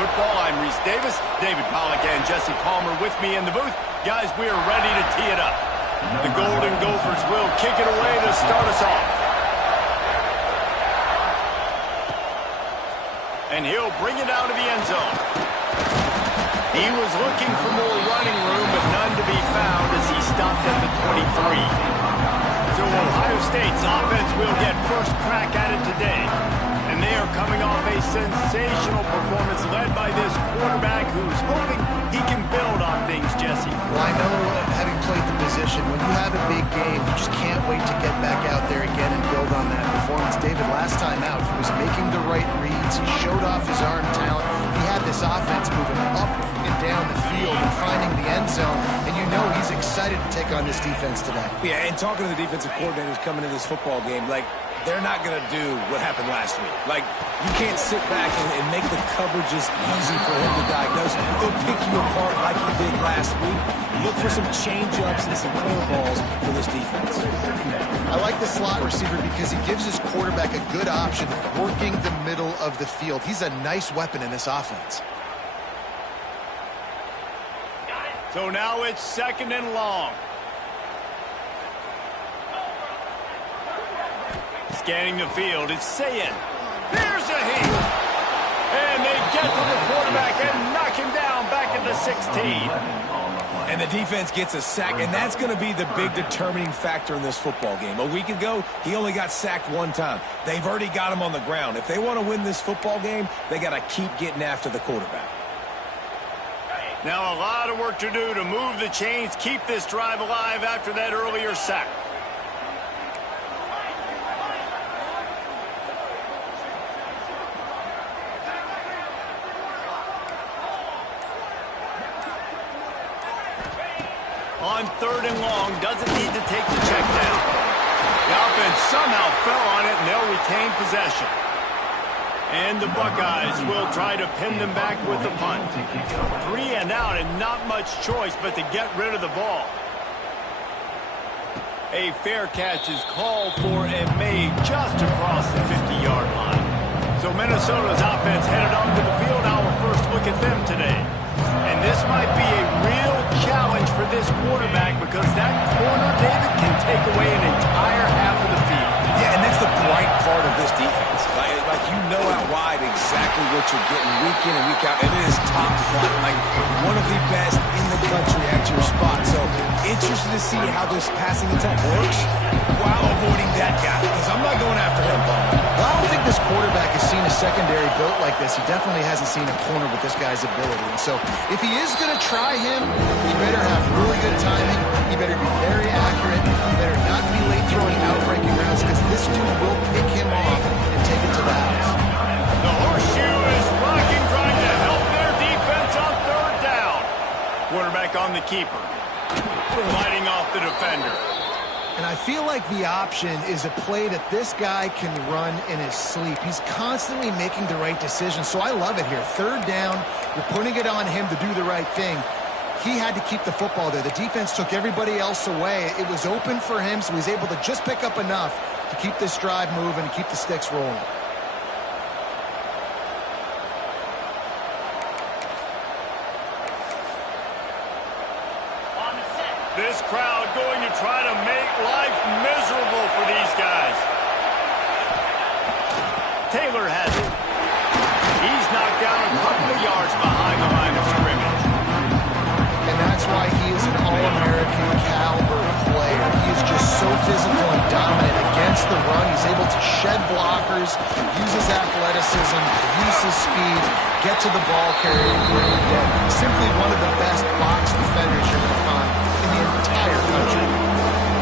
Football. I'm Reese Davis, David Pollack, and Jesse Palmer with me in the booth. Guys, we are ready to tee it up. The Golden Gophers will kick it away to start us off. And he'll bring it out of the end zone. He was looking for more running room, but none to be found as he stopped at the 23. So Ohio State's offense will get first crack at it today. And they are coming off a sensational performance led by this quarterback who's hoping he can build on things, Jesse. Well, I know, having played the position, when you have a big game, you just can't wait to get back out there again and build on that performance. David, last time out, he was making the right reads. He showed off his arm talent. He had this offense moving up and down the field and finding the end zone. And you know he's excited to take on this defense today. Yeah, and talking to the defensive coordinators coming into this football game, like, they're not going to do what happened last week. Like, you can't sit back and make the coverages easy for him to diagnose. He'll pick you apart like he did last week. Look for some change-ups and some curveballs for this defense. I like the slot receiver because he gives his quarterback a good option working the middle of the field. He's a nice weapon in this offense. So now it's 2nd and long. Scanning the field, it's Sayin. Here's a heat. And they get to the quarterback and knock him down back at the 16. And the defense gets a sack, and that's going to be the big determining factor in this football game. A week ago, he only got sacked one time. They've already got him on the ground. If they want to win this football game, they got to keep getting after the quarterback. Now a lot of work to do to move the chains, keep this drive alive after that earlier sack. On 3rd and long, doesn't need to take the check down. The offense somehow fell on it, and they'll retain possession. And the Buckeyes will try to pin them back with the punt. 3 and out, and not much choice but to get rid of the ball. A fair catch is called for and made just across the 50-yard line. So Minnesota's offense headed onto the field. Our first look at them today. And this might be a real challenge for this quarterback because that corner, David, can take away an entire half of the field. Yeah, and that's the bright part of this defense. Like you know out wide exactly what you're getting week in and week out, and it is top flight, like one of the best in the country at your spot. So interested to see how this passing attack works while avoiding that guy, because I'm not going after him, Paul. Well, I don't think this quarterback has seen a secondary built like this. He definitely hasn't seen a corner with this guy's ability. And so if he is going to try him, he better have really good timing. He better be very accurate. He better not be late throwing out-breaking routes because this dude will pick him off and take it to the house. The horseshoe is rocking, trying to help their defense on 3rd down. Quarterback on the keeper. Lighting off the defender. And I feel like the option is a play that this guy can run in his sleep. He's constantly making the right decision, so I love it here. 3rd down, you're putting it on him to do the right thing. He had to keep the football there. The defense took everybody else away. It was open for him, so he's able to just pick up enough to keep this drive moving and keep the sticks rolling. This crowd going to try to make life miserable for these guys. Taylor has it. He's knocked down a couple of yards behind the line of scrimmage. And that's why he is an All-American caliber player. He is just so physical and dominant against the run. He's able to shed blockers, use his athleticism, use his speed, get to the ball carrier and bring him down. Simply one of the best box defenders you're going to find in the entire country.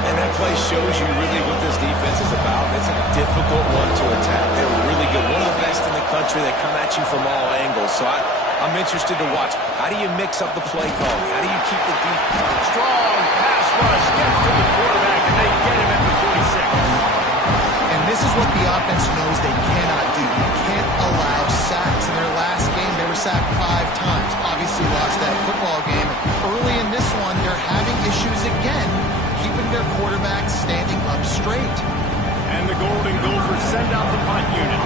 And that play shows you really what this defense is about. It's a difficult one to attack. They're really good. One of the best in the country. They come at you from all angles. So I'm interested to watch. How do you mix up the play calling? How do you keep the defense? Strong pass rush gets to the quarterback, and they get him at the 46. And this is what the offense knows they cannot do. They can't allow sacks. In their last game, they were sacked 5 times. Obviously lost that football game. Early in this one, they're having issues again, keeping their quarterback standing up straight. And the Golden Gophers send out the punt unit.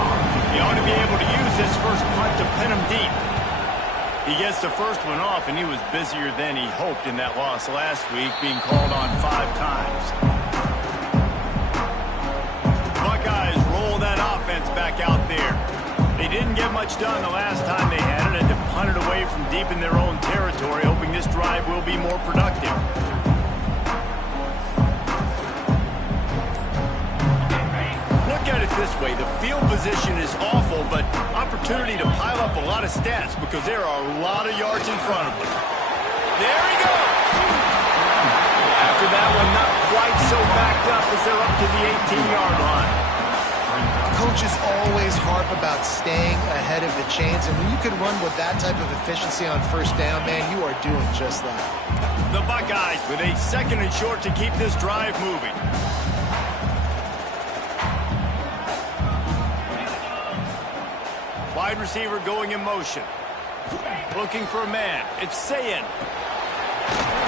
He ought to be able to use this first punt to pin him deep. He gets the first one off, and he was busier than he hoped in that loss last week, being called on 5 times. Buckeyes roll that offense back out there. They didn't get much done the last time they had it, and to punt it away from deep in their own territory, hoping this drive will be more productive. Look at it this way. The field position is awful, but opportunity to pile up a lot of stats because there are a lot of yards in front of them. There he goes! After that one, not quite so backed up as they're up to the 18-yard line. Coaches always harp about staying ahead of the chains, and when you can run with that type of efficiency on first down, man, you are doing just that. The Buckeyes with a 2nd and short to keep this drive moving. Wide receiver going in motion. Looking for a man. It's Sayin.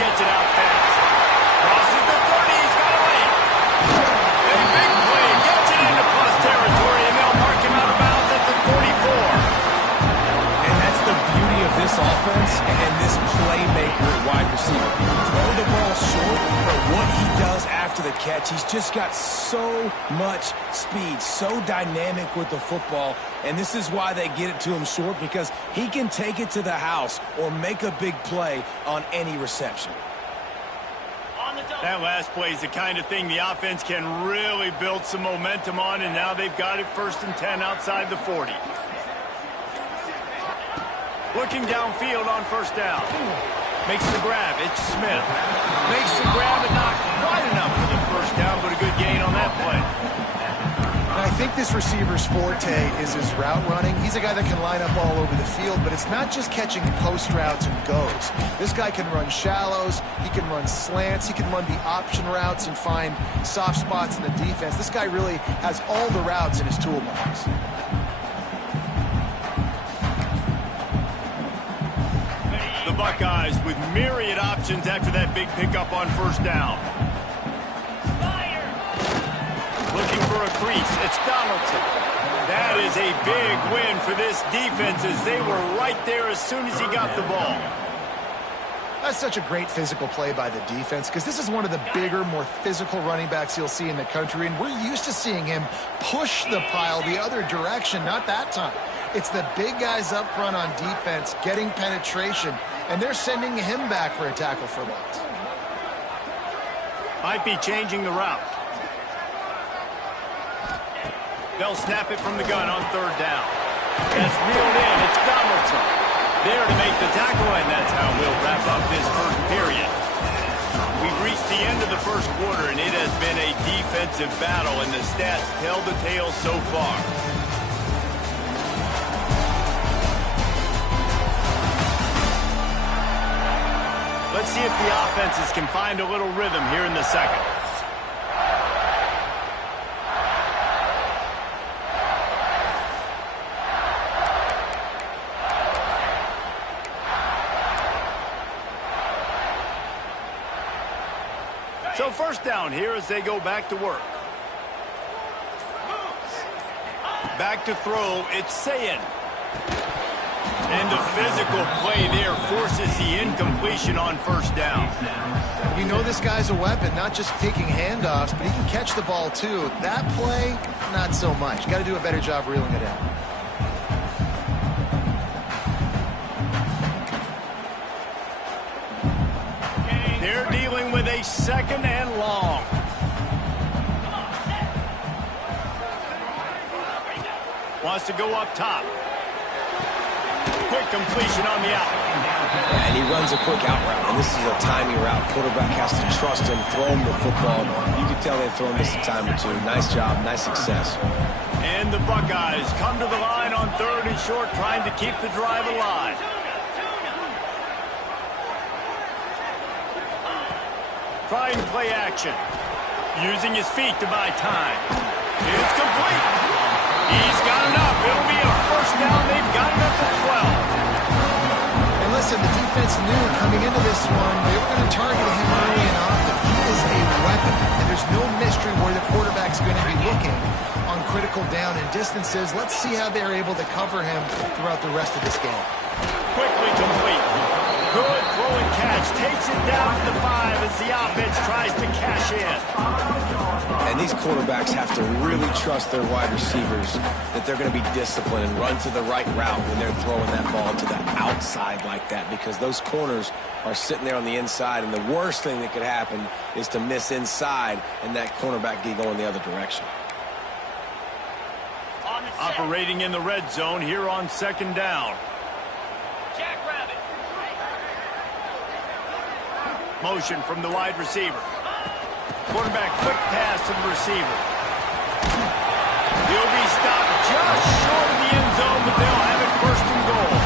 Gets it out fast. Crosses the 30. He's got away. A big play. Gets it into plus territory, and they'll mark him out of bounds at the 44. And that's the beauty of this offense and this playmaker at wide receiver. Throw the ball short, but what he does after the catch, he's just got so much speed, so dynamic with the football, and this is why they get it to him short, because he can take it to the house or make a big play on any reception. That last play is the kind of thing the offense can really build some momentum on, and now they've got it 1st and 10 outside the 40. Looking downfield on 1st down. Makes the grab. It's Smith. Makes the grab, and not quite enough for the 1st down, but a good gain on that play. I think this receiver's forte is his route running. He's a guy that can line up all over the field, but it's not just catching post routes and goes. This guy can run shallows, he can run slants, he can run the option routes and find soft spots in the defense. This guy really has all the routes in his toolbox. The Buckeyes with myriad options after that big pickup on 1st down. Looking for a crease. It's Donaldson. That is a big win for this defense as they were right there as soon as he got the ball. That's such a great physical play by the defense because this is one of the bigger, more physical running backs you'll see in the country, and we're used to seeing him push the pile the other direction. Not that time. It's the big guys up front on defense getting penetration, and they're sending him back for a tackle for loss. Might be changing the route. They'll snap it from the gun on 3rd down. That's reeled in. It's Donaldson there to make the tackle, and that's how we'll wrap up this 1st period. We've reached the end of the 1st quarter, and it has been a defensive battle, and the stats tell the tale so far. Let's see if the offenses can find a little rhythm here in the 2nd. So 1st down here as they go back to work. Back to throw, it's Sayin. And the physical play there forces the incompletion on 1st down. You know this guy's a weapon, not just taking handoffs, but he can catch the ball too. That play, not so much. Got to do a better job reeling it out. They're dealing with a 2nd and long. Wants to go up top. Quick completion on the out. Yeah, and he runs a quick out route, and this is a timing route. Quarterback has to trust him, throw him the football. You can tell they've thrown this a time or two. Nice job, nice success. And the Buckeyes come to the line on 3rd and short, trying to keep the drive alive. Trying play action. Using his feet to buy time. It's complete. He's got enough. It'll be a 1st down. They've got it up to 12. And listen, the defense knew coming into this one, they were going to target him early and often. He is a weapon, and there's no mystery where the quarterback's going to be looking on critical down and distances. Let's see how they're able to cover him throughout the rest of this game. Quickly complete. Good throw and catch. Takes it down to the 5 as the offense tries to cash in. And these quarterbacks have to really trust their wide receivers that they're going to be disciplined and run to the right route when they're throwing that ball to the outside like that, because those corners are sitting there on the inside, and the worst thing that could happen is to miss inside and that cornerback get going the other direction. Operating in the red zone here on 2nd down. Motion from the wide receiver. Quarterback quick pass to the receiver. He'll be stopped just short of the end zone, but they'll have it 1st and goal.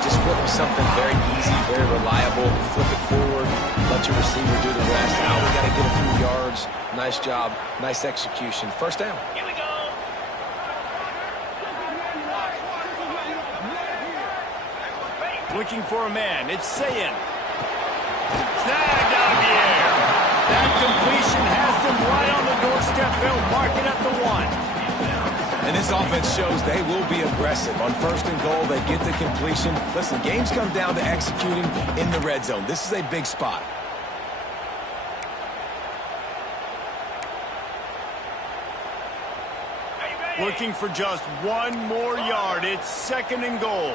Just flip something very easy, very reliable. Flip it forward, let your receiver do the rest. Now we got to get a few yards. Nice job, nice execution. 1st down. Here we go. Looking for a man. It's Sayin. Snagged out of the air. That completion has them right on the doorstep. They'll mark it at the 1. And this offense shows they will be aggressive. On 1st and goal, they get the completion. Listen, games come down to executing in the red zone. This is a big spot. Looking for just 1 more yard. It's 2nd and goal.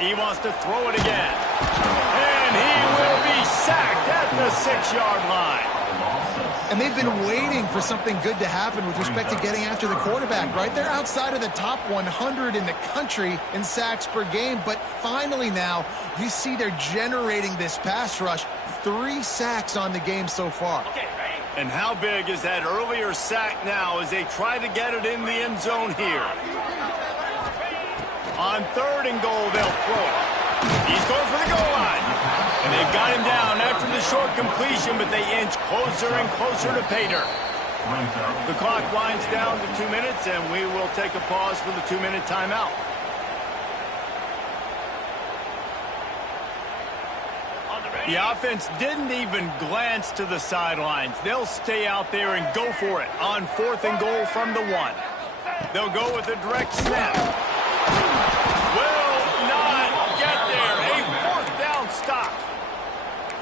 He wants to throw it again. And he will be sacked at the 6-yard line. And they've been waiting for something good to happen with respect to getting after the quarterback, right? They're outside of the top 100 in the country in sacks per game, but finally now you see they're generating this pass rush. 3 sacks on the game so far. And how big is that earlier sack now as they try to get it in the end zone here? On 3rd and goal, they'll throw it. He's going for the goal line. And they've got him down after the short completion, but they inch closer and closer to pay dirt. The clock winds down to 2 minutes, and we will take a pause for the 2-minute timeout. The offense didn't even glance to the sidelines. They'll stay out there and go for it on 4th and goal from the 1. They'll go with a direct snap. Will not get there. A 4th down stop.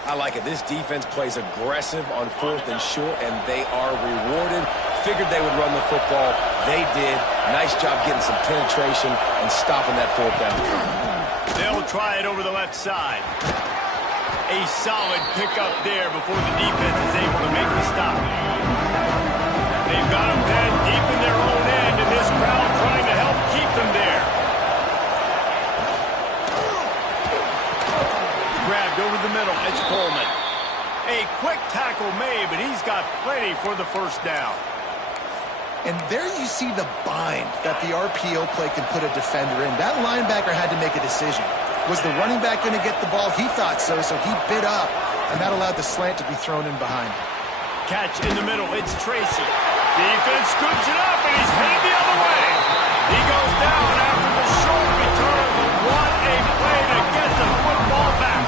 I like it. This defense plays aggressive on 4th and short, and they are rewarded. Figured they would run the football. They did. Nice job getting some penetration and stopping that 4th down. They'll try it over the left side. A solid pickup there before the defense is able to make the stop. They've got them then deep in their own end, and this crowd trying to help keep them there. Grabbed over the middle. It's Coleman. A quick tackle made, but he's got plenty for the 1st down. And there you see the bind that the RPO play can put a defender in. That linebacker had to make a decision. Was the running back going to get the ball? He thought so, so he bit up, and that allowed the slant to be thrown in behind. Catch in the middle. It's Tracy. Defense scoops it up, and he's headed the other way. He goes down after the short return. What a play to get the football back.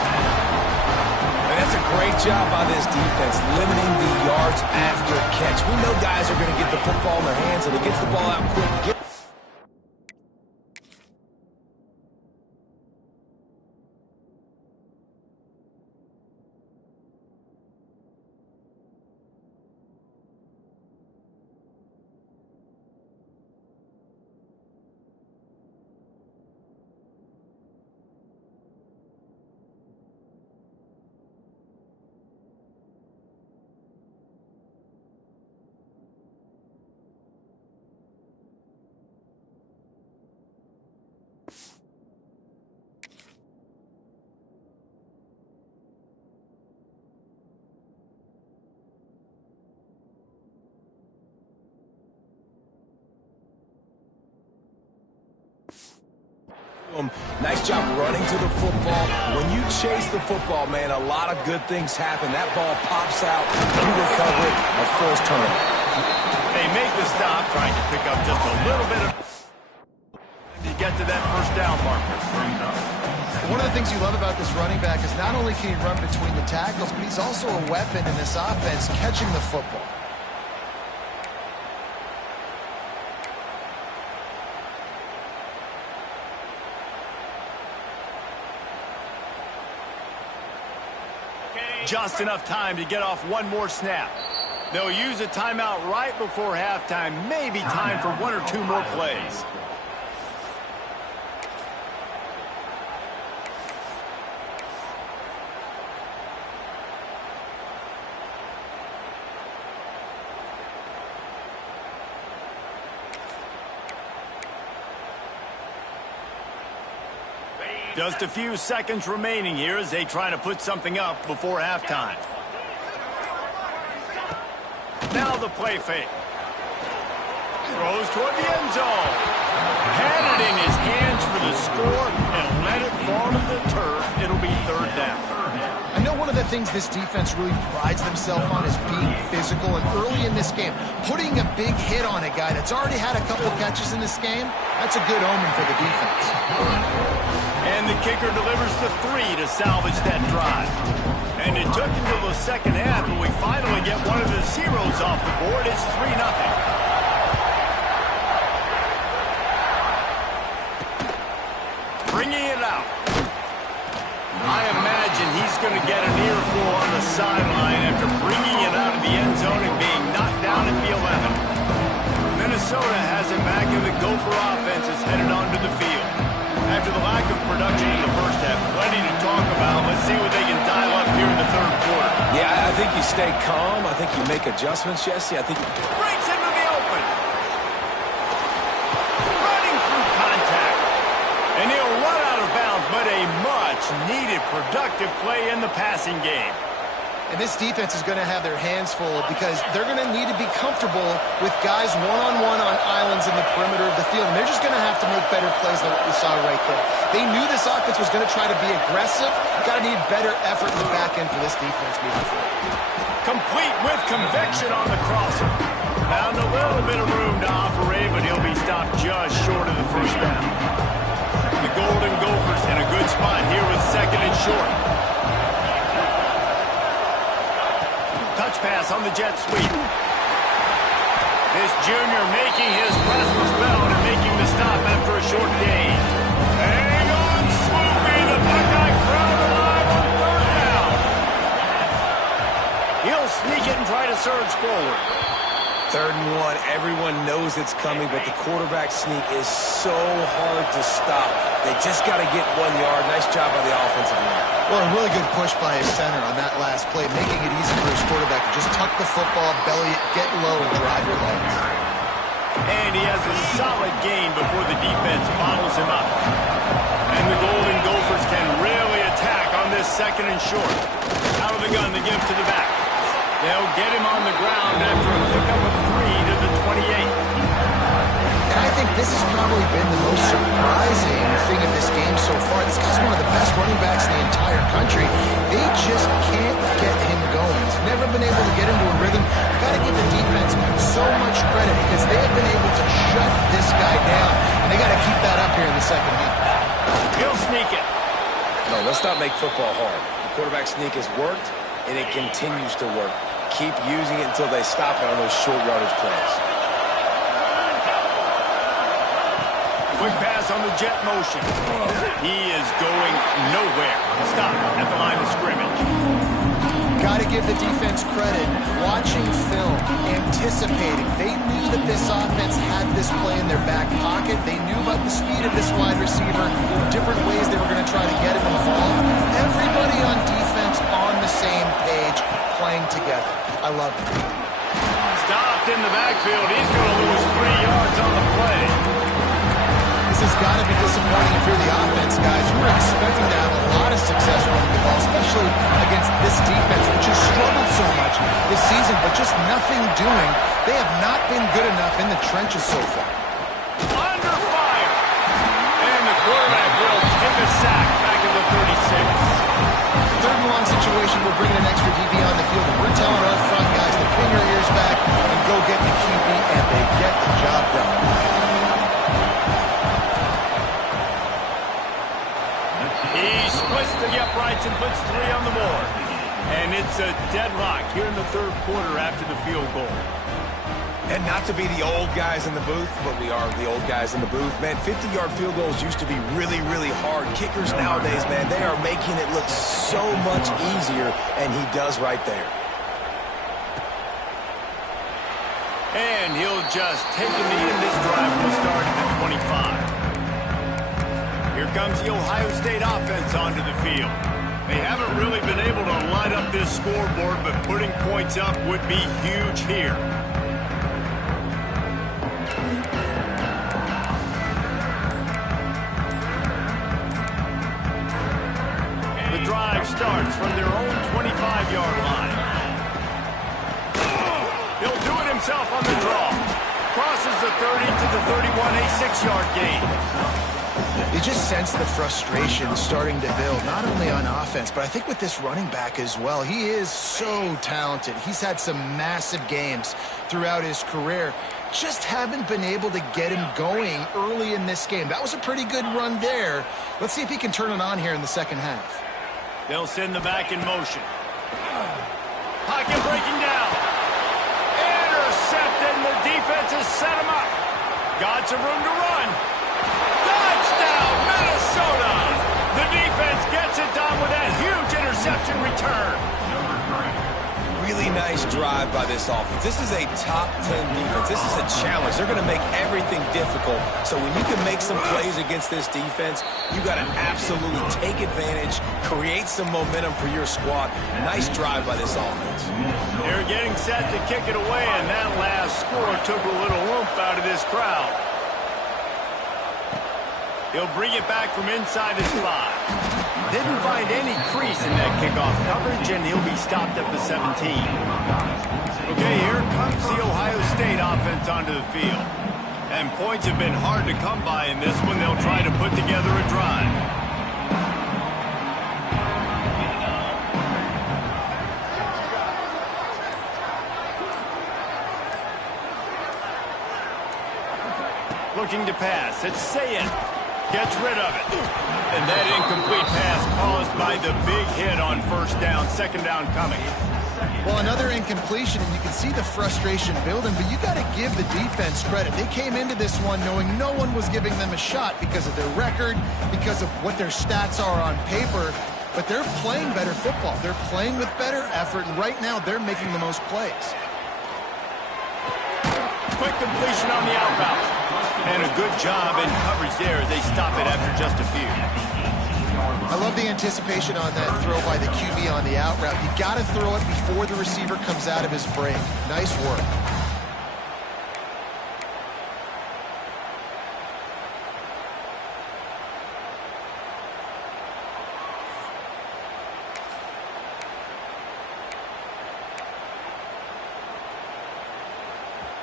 And that's a great job by this defense, limiting the yards after catch. We know guys are going to get the football in their hands, and he gets the ball out quick. Nice job running to the football. When you chase the football, man, a lot of good things happen. That ball pops out. You recover it. A forced turnover. They make the stop, trying to pick up just a little bit of to get to that 1st down marker. One of the things you love about this running back is not only can he run between the tackles, but he's also a weapon in this offense catching the football. Just enough time to get off one more snap. They'll use a timeout right before halftime. Maybe time for one or two more plays. Just a few seconds remaining here as they try to put something up before halftime. Now the play fake. Throws toward the end zone. Had it in his hands for the score and let it fall to the turf. It'll be third down. I know one of the things this defense really prides themselves on is being physical, and early in this game, putting a big hit on a guy that's already had a couple catches in this game, that's a good omen for the defense. And the kicker delivers the 3 to salvage that drive. And it took until the second half, but we finally get one of the zeros off the board. It's 3-0. Bringing it out. I imagine he's going to get an earful on the sideline after bringing it out of the end zone and being knocked down at the 11. Minnesota has it back, and the Gopher offense is headed onto the field. After the lack of production in the first half, plenty to talk about. Let's see what they can dial up here in the third quarter. Yeah, I think you stay calm. I think you make adjustments, Jesse. I think you... Breaks into the open. Running through contact. And he'll run out of bounds, but a much-needed productive play in the passing game. And this defense is going to have their hands full because they're going to need to be comfortable with guys one-on-one on islands in the perimeter of the field. And they're just going to have to make better plays than what we saw right there. They knew this offense was going to try to be aggressive. Got to need better effort in the back end for this defense moving forward. Complete with conviction on the crosser. Found a little bit of room to operate, but he'll be stopped just short of the first down. The Golden Gophers in a good spot here with second and short. Touch pass on the jet sweep. This junior making his presence felt and making the stop after a short gain. Hang on, Swoopy, the Buckeye crowd alive on third down. He'll sneak it and try to surge forward. 3rd and 1, everyone knows it's coming, but the quarterback sneak is so hard to stop. They just got to get 1 yard. Nice job by the offensive line. Well, a really good push by his center on that last play, making it easy for his quarterback to just tuck the football, belly it, get low, and drive your legs. And he has a solid gain before the defense bottles him up. And the Golden Gophers can really attack on this second and short. Out of the gun to give to the back. They'll get him on the ground after a pickup of 3 to the 28. And I think this has probably been the most surprising thing of this game so far. This guy's one of the best running backs in the entire country. They just can't get him going. He's never been able to get into a rhythm. You've got to give the defense so much credit because they have been able to shut this guy down. And they got to keep that up here in the second half. He'll sneak it. No, let's not make football hard. The quarterback sneak has worked, and it continues to work. Keep using it until they stop it on those short yardage plays. Quick pass on the jet motion. He is going nowhere. Stop at the line of scrimmage. Got to give the defense credit. Watching film, anticipating. They knew that this offense had this play in their back pocket. They knew about the speed of this wide receiver, different ways they were going to try to get him involved. Everybody on defense on the same page, playing together. I love it. Stopped in the backfield. He's going to lose 3 yards on the play. This has got to be disappointing if you're the offense, guys. You were expecting to have a lot of success running the ball, especially against this defense, which has struggled so much this season, but just nothing doing. They have not been good enough in the trenches so far. Under fire. And the quarterback will take a sack back at the 36. 3rd and long situation, we're bringing an extra DB on the field, and we're telling our front guys to pin your ears back and go get the QB, and they get the job done. He splits the uprights and puts 3 on the board. And it's a deadlock here in the 3rd quarter after the field goal. And not to be the old guys in the booth, but we are the old guys in the booth. Man, 50-yard field goals used to be really, really hard. Kickers nowadays, man, they are making it look so much easier, and he does right there. And he'll just take a knee, and this drive will start at the 25. Here comes the Ohio State offense onto the field. They haven't really been able to light up this scoreboard, but putting points up would be huge here. The drive starts from their own 25-yard line. He'll do it himself on the draw. Crosses the 30 to the 31, a 6-yard gain. You just sense the frustration starting to build, not only on offense, but I think with this running back as well. He is so talented. He's had some massive games throughout his career. Just haven't been able to get him going early in this game. That was a pretty good run there. Let's see if he can turn it on here in the second half. They'll send the back in motion. Pocket breaking down. Intercepted, and the defense has set him up. Got some room to run. Touchdown, Minnesota! The defense gets it done with that huge interception return. Really nice drive by this offense. This is a top 10 defense. This is a challenge. They're going to make everything difficult. So when you can make some plays against this defense, you got to absolutely take advantage, create some momentum for your squad. Nice drive by this offense. They're getting set to kick it away, and that last score took a little oomph out of this crowd. He'll bring it back from inside his 5. Didn't find any crease in that kickoff coverage, and he'll be stopped at the 17. Okay, here comes the Ohio State offense onto the field. And points have been hard to come by in this one. They'll try to put together a drive. Looking to pass. It's Sayin. Gets rid of it. And that incomplete pass caused by the big hit on first down, second down coming. Well, another incompletion, and you can see the frustration building, but you got to give the defense credit. They came into this one knowing no one was giving them a shot because of their record, because of what their stats are on paper, but they're playing better football. They're playing with better effort, and right now they're making the most plays. Quick completion on the outbound. And a good job in coverage there as they stop it after just a few. I love the anticipation on that throw by the QB on the out route. You got to throw it before the receiver comes out of his break. Nice work.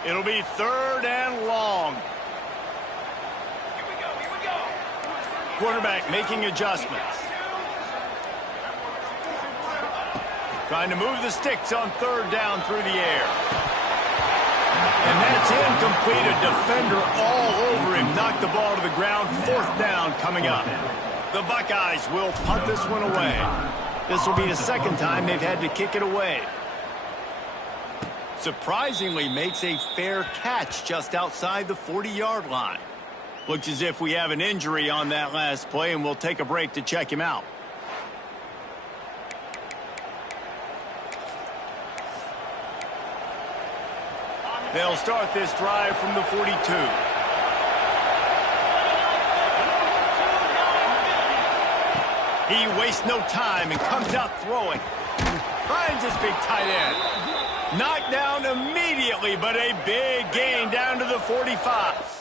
It'll be 3rd and long. Quarterback making adjustments. Trying to move the sticks on 3rd down through the air. And that's incomplete. A defender all over him. Knocked the ball to the ground. 4th down coming up. The Buckeyes will punt this one away. This will be the 2nd time they've had to kick it away. Surprisingly makes a fair catch just outside the 40-yard line. Looks as if we have an injury on that last play, and we'll take a break to check him out. They'll start this drive from the 42. He wastes no time and comes out throwing. Finds his big tight end. Knocked down immediately, but a big gain down to the 45.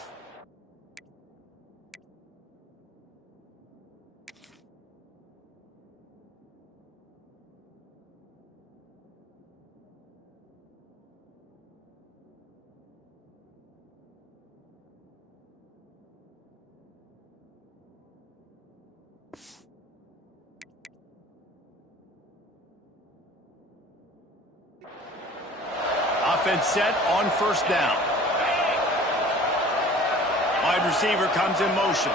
Offense set on 1st down. Wide receiver comes in motion.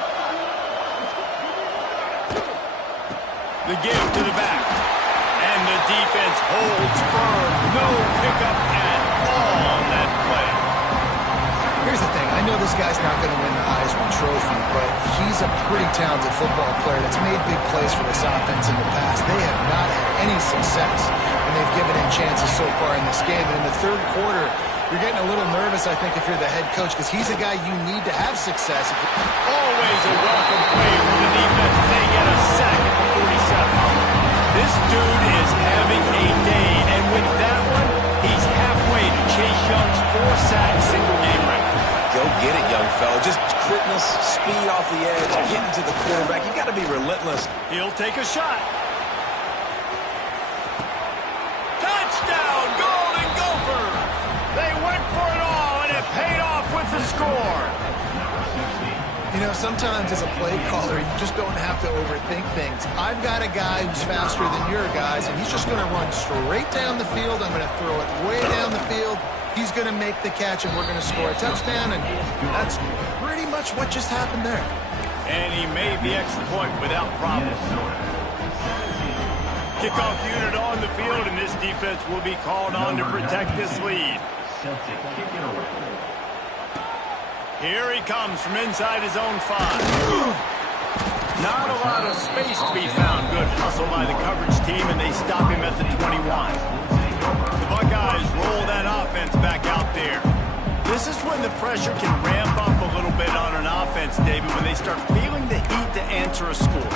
The give to the back. And the defense holds firm. No pickup at all on that play. Here's the thing. I know this guy's not going to win the Heisman Trophy, but he's a pretty talented football player that's made big plays for this offense in the past. They have not had any success when they've given him chances so far in this game. And in the third quarter, you're getting a little nervous, I think, if you're the head coach, because he's a guy you need to have success. Always a welcome play from the defense. They get a sack at the 47. This dude is having a day, and with that one, he's halfway to Chase Young's 4-sack single-game record. Go get it, young fella. Just quickness, speed off the edge, getting to the quarterback. You got to be relentless. He'll take a shot. Touchdown, Golden Gophers! They went for it all, and it paid off with the score. You know, sometimes as a play caller, you just don't have to overthink things. I've got a guy who's faster than your guys, and he's just going to run straight down the field. I'm going to throw it way down the field. He's going to make the catch, and we're going to score a touchdown, and that's pretty much what just happened there. And he made the extra point without problem. Kickoff unit on the field, and this defense will be called on to protect this lead. Here he comes from inside his own 5. Not a lot of space to be found. Good hustle by the coverage team, and they stop him at the 21. The Buckeyes roll that offense back out there. This is when the pressure can ramp up a little bit on an offense, David, when they start feeling the heat to answer a score.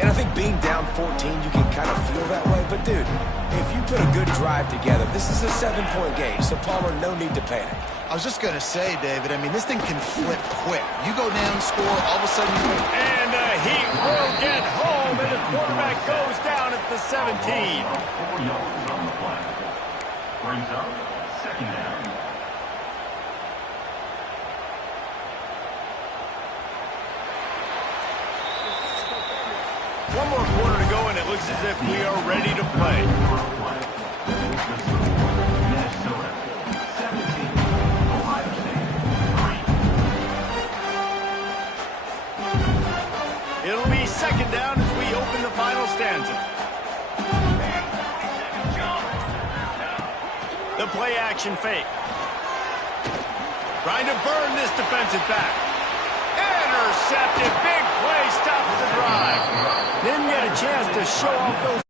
And I think being down 14, you can kind of feel that way. But, dude, if you put a good drive together, this is a 7-point game, so Palmer, no need to panic. I was just going to say, David, I mean, this thing can flip quick. You go down, score, all of a sudden you... And the heat will get home, and the quarterback goes down at the 17. 4 yards on the play. Brings up second down. One more quarter to go, and it looks as if we are ready to play. Minnesota 17, Ohio State 3. It'll be second down as we open the final stanza. The play action fake. Trying to burn this defensive back. Intercepted. Big play stops the drive. Didn't get a chance to show off those